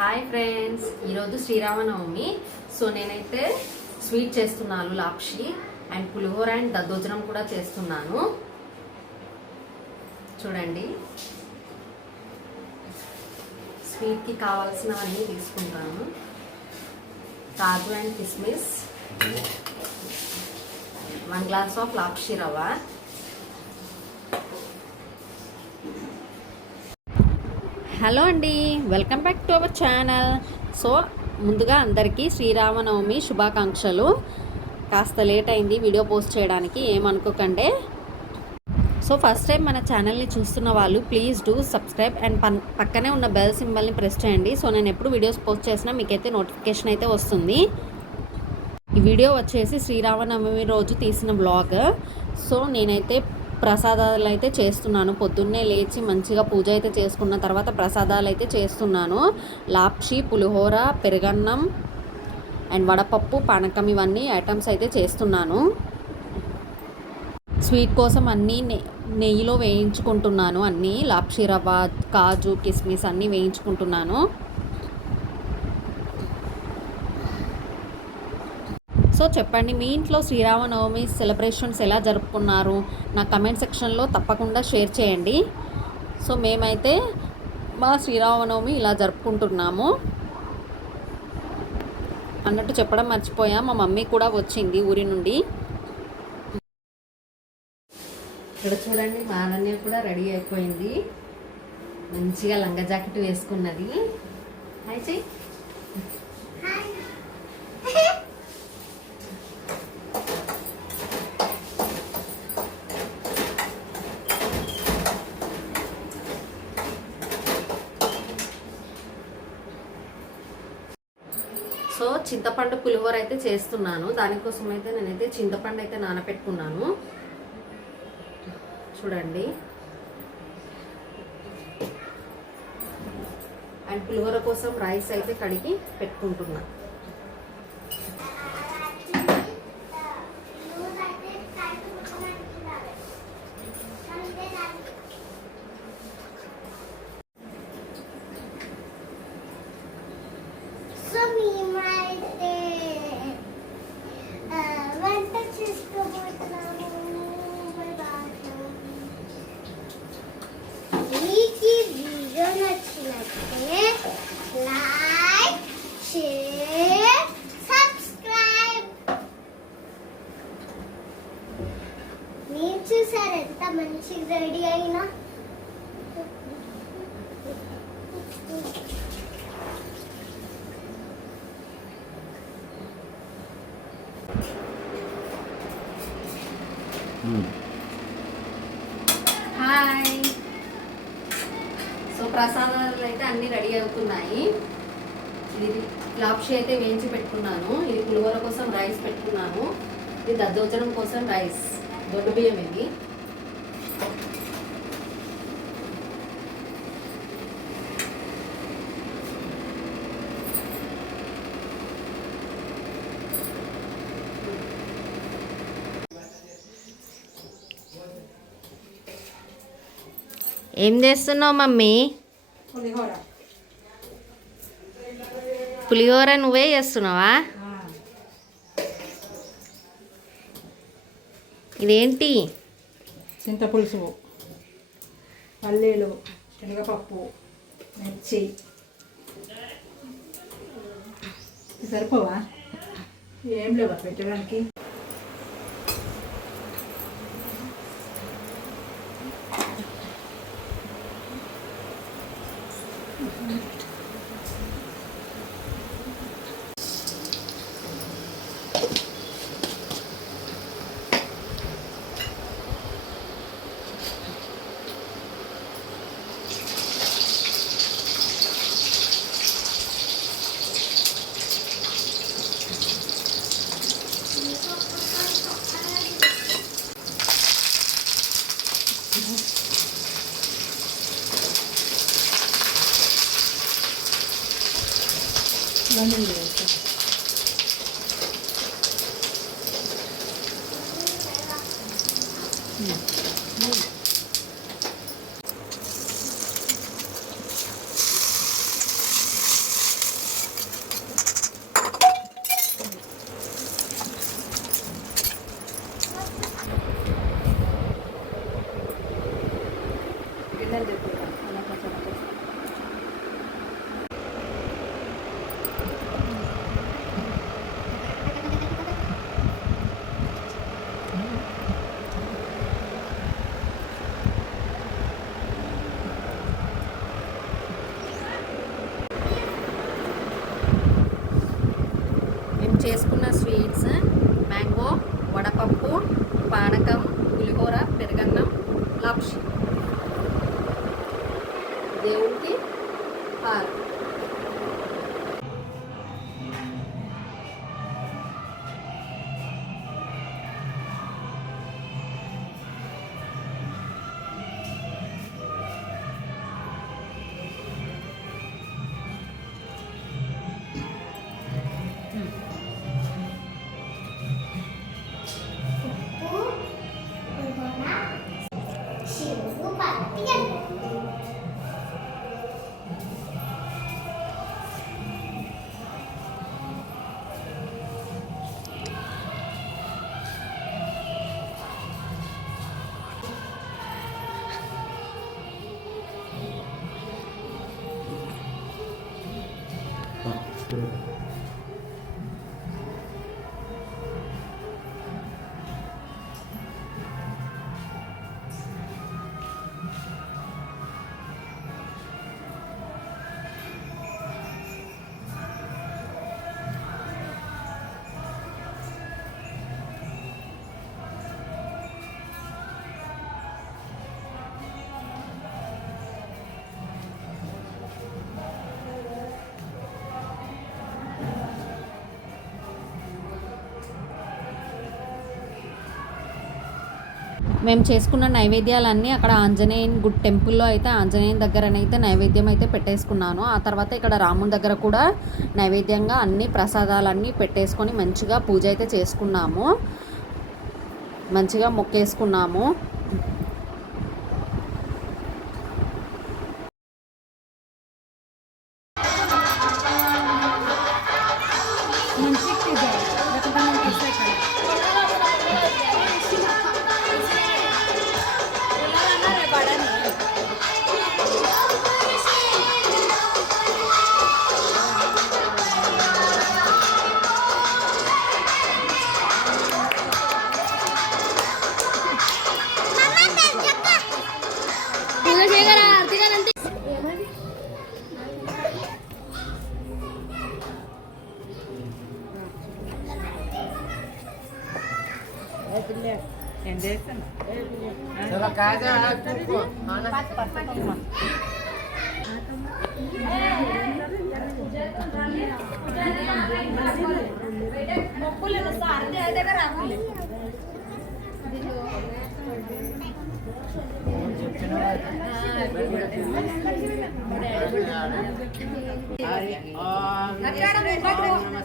Hi friends, ఈరోజు Sri Rama Navami. So నేనైతే sweet చేస్తున్నాను, లాప్షి అండ్ పులిహోర అండ్ దద్దోజనం కూడా చేస్తున్నాను. చూడండి, స్వీట్కి కావాల్సినవన్నీ తీసుకుంటాను. కాజు అండ్ కిస్మిస్, 1 గ్లాస్ ఆఫ్ లాప్షి రవ్వ, హలో అండి, welcome back to our channel. So ముందుగా అందరికీ శ్రీరామనవమి శుభాకాంక్షలు. కాస్త లేట్ అయింది వీడియో పోస్ట్ చేయడానికి, ఏమనుకోకండి. సో ఫస్ట్ టైం మన ఛానల్ని చూస్తున్న వాళ్ళు ప్లీజ్ డూ సబ్స్క్రైబ్ అండ్ పక్కనే ఉన్న బెల్ సింబల్ని ప్రెస్ చేయండి. సో నేను ఎప్పుడు వీడియోస్ పోస్ట్ చేసినా మీకైతే నోటిఫికేషన్ అయితే వస్తుంది. ఈ వీడియో వచ్చేసి శ్రీరామనవమి రోజు తీసిన వ్లాగ్. సో నేనైతే ప్రసాదాలు అయితే చేస్తున్నాను. పొద్దున్నే లేచి మంచిగా పూజ అయితే చేసుకున్న తర్వాత ప్రసాదాలు అయితే చేస్తున్నాను. లాప్షి, పులిహోర, పెరుగన్నం అండ్ వడపప్పు, పానకం, ఇవన్నీ ఐటమ్స్ అయితే చేస్తున్నాను. స్వీట్ కోసం అన్నీ నెయ్యిలో వేయించుకుంటున్నాను. అన్నీ లాప్షి రవ్వ, కాజు, కిస్మిస్ అన్నీ వేయించుకుంటున్నాను. సో చెప్పండి, మీ ఇంట్లో శ్రీరామనవమి సెలబ్రేషన్స్ ఎలా జరుపుకున్నారు? నా కమెంట్ సెక్షన్లో తప్పకుండా షేర్ చేయండి. సో మేమైతే మా శ్రీరామనవమి ఇలా జరుపుకుంటున్నాము. అన్నట్టు చెప్పడం మర్చిపోయాం, మా మమ్మీ కూడా వచ్చింది ఊరి నుండి. ఇక్కడ చూడండి, మా అన్నయ్య కూడా రెడీ అయిపోయింది. మంచిగా లంగా జాకెట్ వేసుకున్నది. హాయ్ చెయ్యి. సో చింతపండు పులిహోర అయితే చేస్తున్నాను. దానికోసం అయితే నేనైతే చింతపండు అయితే నానబెట్టుకున్నాను. చూడండి, అండ్ పులిహోర కోసం రైస్ అయితే కడిగి పెట్టుకుంటున్నా. చూసారు ఎంత మంచిగా రెడీ అయినా. హాయ్. సో ప్రసాదాలు అయితే అన్నీ రెడీ అవుతున్నాయి. ఇది లాప్షి అయితే వేయించి పెట్టుకున్నాను. ఇది పులిహోర కోసం రైస్ పెట్టుకున్నాను. ఇది దద్దోజనం కోసం రైస్, దొడ్డు బియ్యం. ఇది ఏం చేస్తున్నావు మమ్మీ? పులిహోర నువ్వే చేస్తున్నావా? ఇదేంటి? చింతపులుసు, పల్లీలు, శనగపప్పు, మిర్చి. సరిపోవా? ఏం లేవా పెట్టడానికి? చేసుకున్న స్వీట్స్ మ్యాంగో, వడపప్పు, పానకం, పులిహోర, పెరుగన్నం, లప్షి, దేవుడికి హారం. ఉప్పు, పులిహోర, శివుడు పత్తి. మేము చేసుకున్న నైవేద్యాలన్నీ అక్కడ ఆంజనేయన్ గుడ్ టెంపుల్లో అయితే ఆంజనేయన్ దగ్గరనైతే నైవేద్యం అయితే పెట్టేసుకున్నాను. ఆ తర్వాత ఇక్కడ రాముని దగ్గర కూడా నైవేద్యంగా అన్ని ప్రసాదాలన్నీ పెట్టేసుకొని మంచిగా పూజ అయితే చేసుకున్నాము, మంచిగా మొక్కేసుకున్నాము. ఏం చేస్తాను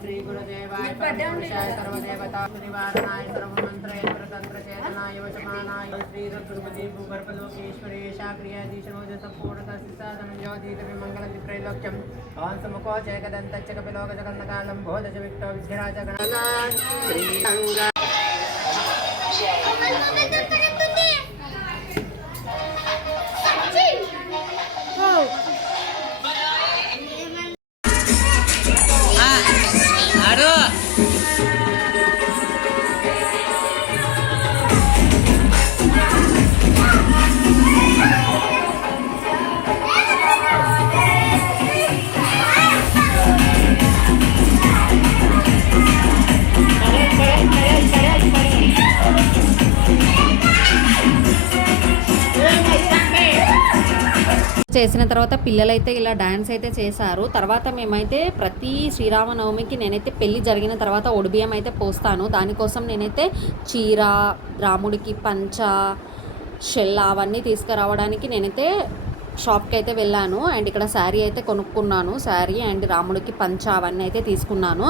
శ్రీ గురుదేవాయ పరమపురుషాయ సర్వదేవతా నివారణాయ సర్వమంత్రయ ప్రతంత్ర చేతనాయ వశమానాయ శ్రీ సద్గురుపతి భూగర్భలోకేశ్వరేశ క్రియాధీశనోజ సంపూర్ణత సిద్ధాధనంజోదీత విమంగళం త్రైలోక్యం భవాన్ సముఖో జయగదంతచ్చ కపిలోక జగన్నకాలం బోధజ విక్టో విద్యరాజ గణనాథ్ శ్రీరంగ చేసిన తర్వాత పిల్లలైతే ఇలా డ్యాన్స్ అయితే చేశారు. తర్వాత మేమైతే ప్రతి శ్రీరామనవమికి నేనైతే పెళ్ళి జరిగిన తర్వాత ఒడిబియ్యం అయితే పోస్తాను. దానికోసం నేనైతే చీర, రాముడికి పంచ, షెల్ల అవన్నీ తీసుకురావడానికి నేనైతే షాప్కి అయితే వెళ్ళాను. అండ్ ఇక్కడ శారీ అయితే కొనుక్కున్నాను. శారీ అండ్ రాముడికి పంచ అవన్నీ అయితే తీసుకున్నాను.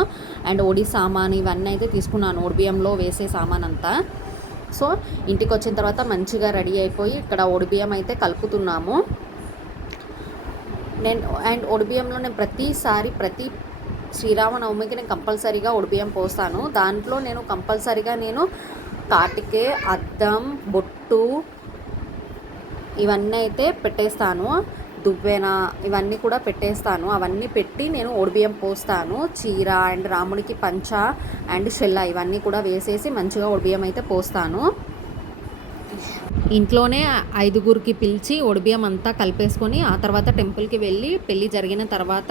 అండ్ ఒడి సామాన్ ఇవన్నీ అయితే తీసుకున్నాను, ఒడిబియ్యంలో వేసే సామాన్ అంతా. సో ఇంటికి వచ్చిన తర్వాత మంచిగా రెడీ అయిపోయి ఇక్కడ ఒడిబియ్యం అయితే కలుపుతున్నాము. అండ్ ఒడిబియ్యంలో నేను ప్రతిసారి ప్రతి శ్రీరామనవమికి నేను కంపల్సరీగా ఒడిబియ్యం పోస్తాను. దాంట్లో నేను కంపల్సరీగా నేను కాటికే, అద్దం, బొట్టు ఇవన్నీ అయితే పెట్టేస్తాను. దువ్వెన ఇవన్నీ కూడా పెట్టేస్తాను. అవన్నీ పెట్టి నేను ఒడిబియ్యం పోస్తాను. చీర అండ్ రాముడికి పంచ అండ్ షెల్ల ఇవన్నీ కూడా వేసేసి మంచిగా ఒడిబియ్యం అయితే పోస్తాను. ఇంట్లోనే 5గురికి పిలిచి ఒడిబియ్యం అంతా కలిపేసుకొని ఆ తర్వాత టెంపుల్కి వెళ్ళి పెళ్ళి జరిగిన తర్వాత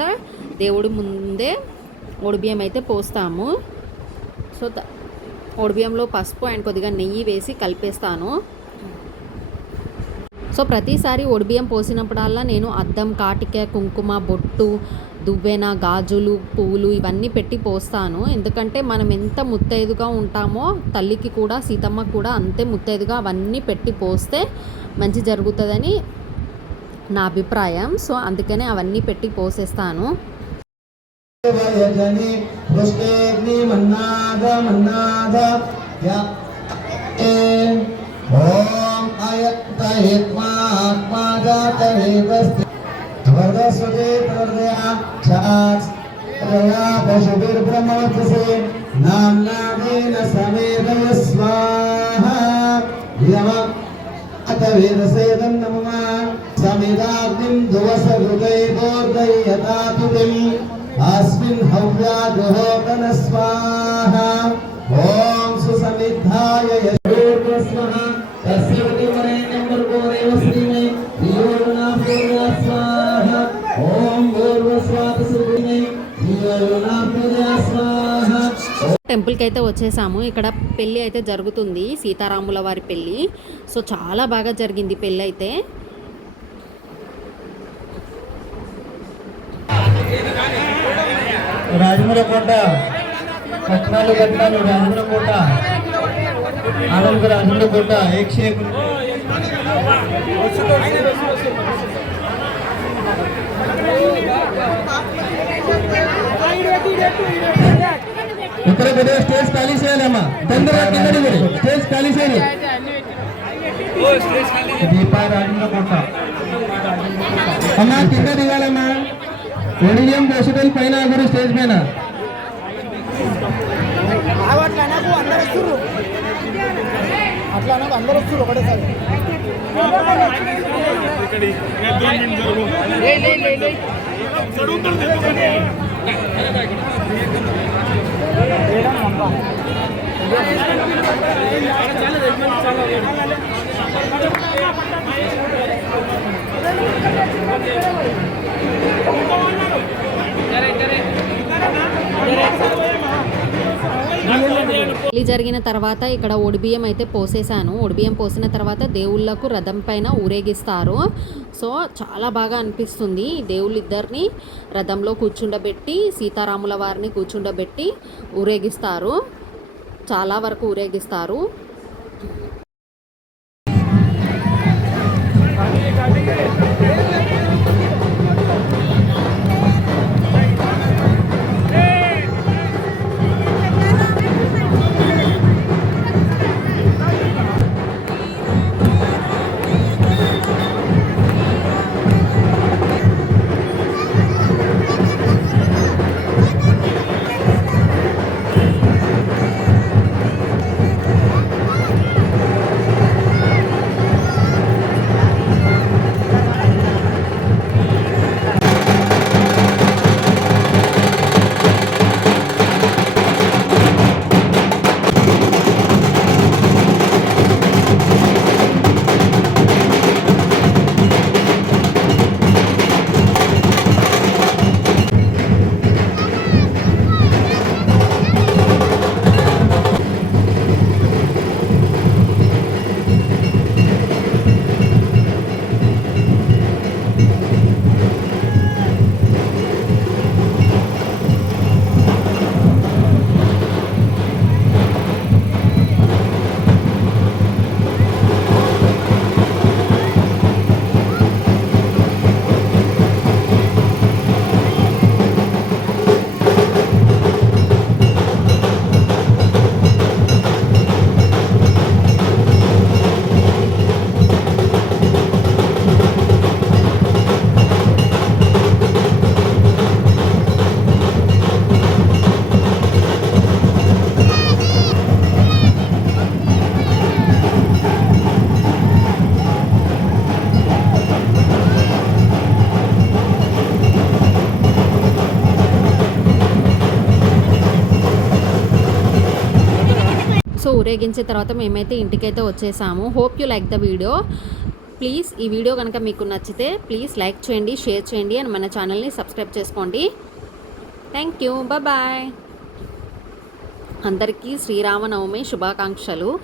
దేవుడి ముందే ఒడిబియ్యం అయితే పోస్తాము. సో ఒడిబియ్యంలో పసుపు అండ్ కొద్దిగా నెయ్యి వేసి కలిపేస్తాను. సో ప్రతిసారి ఒడిబియ్యం పోసినప్పుడల్లా నేను అద్దం, కాటిక, కుంకుమ, బొట్టు, దువ్వెన, గాజులు, పువ్వులు ఇవన్నీ పెట్టి పోస్తాను. ఎందుకంటే మనం ఎంత ముత్తైదుగా ఉంటామో తల్లికి కూడా, సీతమ్మకు కూడా అంతే ముత్తైదుగా అవన్నీ పెట్టి పోస్తే మంచి జరుగుతుందని నా అభిప్రాయం. సో అందుకనే అవన్నీ పెట్టి పోసేస్తాను. अस्मिन् हव्याजुहोतन स्वाहा ओम सुसमिद्धाय यशोर्वस्वः तस्य वरेण्यं भर्गो देवश्रीमे धियोर्ना पूर्वा स्वाहा ओम भूर्वस्वात् सुविमे धियोर्ना पूर्वा स्वाहा. టెంపుల్కి అయితే వచ్చేసాము. ఇక్కడ పెళ్ళి అయితే జరుగుతుంది, సీతారాముల వారి పెళ్ళి. సో చాలా బాగా జరిగింది పెళ్ళి అయితే. రాజమలకోట పట్నాలు రాజమలకోట ఆనంద రాజమలకోట ఇక్కడ కూడా స్టేజ్ ఖాళీ చేయాలమ్మా. తొందరగా కిందకి కూడా స్టేజ్ ఖాళీ చేయాలి. దీపా రాజమలకోట అమ్మా కింద దిగాలమ్మా. ఒడిబియ్యం పోసేటోళ్ళు పైన గురు స్టేజ్ పైన. పెళ్లి జరిగిన తర్వాత ఇక్కడ ఒడిబియ్యం అయితే పోసేసాను. ఒడిబియ్యం పోసిన తర్వాత దేవుళ్ళకు రథం పైన ఊరేగిస్తారు. సో చాలా బాగా అనిపిస్తుంది. దేవుళ్ళిద్దరిని రథంలో కూర్చుండబెట్టి సీతారాముల వారిని కూర్చుండబెట్టి ఊరేగిస్తారు. చాలా వరకు ఊరేగిస్తారు. సో ఊరేగించిన తర్వాత మేమైతే ఇంటికైతే వచ్చేసాము. Hope you like the video. Please ఈ వీడియో కనుక మీకు నచ్చితే ప్లీజ్ లైక్ చేయండి, షేర్ చేయండి అండ్ మన ఛానల్ని సబ్స్క్రైబ్ చేసుకోండి. Thank you. బాయ్. అందరికీ శ్రీరామనవమి శుభాకాంక్షలు.